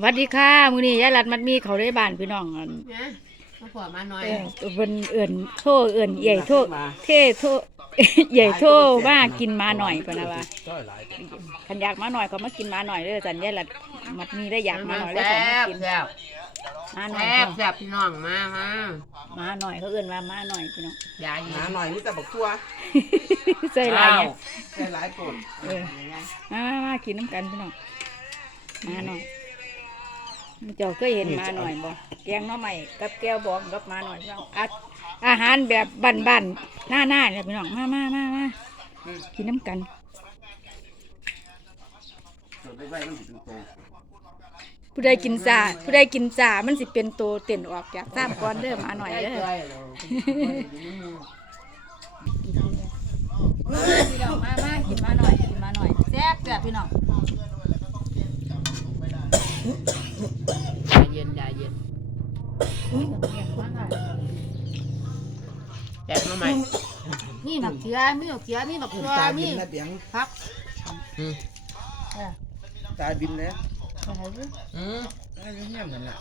หวัสดีค่ะมื้อนี้ยายรัดมัดมีเขาได้บ้านพี่น้องอันนะมาขอมาหน่อยเออเพิ่นเอิ่นโทรเอิ่นใหญ่โทรเท่โทรใหญ่โทรว่ากินมาหน่อยพุ่นน่ะว่าจ้อยหลายคันอยากมาหน่อยก็มากินมาหน่อยเด้อจันยายรัดมัดมีได้อยากมาหน่อยได้แซ่ของมาบกินแซ่บมาหน่อยแซ่บก็แซ่บพี่น้องมามามาหน่อยเขาเอิ่นว่ามาหน่อยพี่น้อง ยายอยู่หาหน่อยนี่แต่บักทั่วใส่หลายเนี่ยใส่หลายกดเออมามามากินน้ำกันพี่น้องมาหน่อย เจ้าเคยเห็นมาหน่อยบ่แกงหน้อใหม่กับแก้วบองกับมาหน่อยพี่น้องอาอาหารแบบบ้านๆหน้าหน้าๆเนี่ยพี่น้องมามามามากินน้ำกันสดได้ไว้มันสิเป็นโตผู้ใดกินจ่าผู้ใดกินจ่ามันสิเป็นตัวเต้นออกจากซ้ำก่อนเด้อมาหน่อยเด้อจ้อยๆเราพี่น้องมามากินมาหน่อยกินมาหน่อยแซ่บแซ่บพี่น้อง ยายเย็นยายเย็น แซ่บมาใหม่นี่หมักเขียมีหมักเขียมีหมักเขือตามีบินนะเบียงผักอืมตาบินเลยอะไรวะอืมตาบินเงี้ยเหมือนน่ะ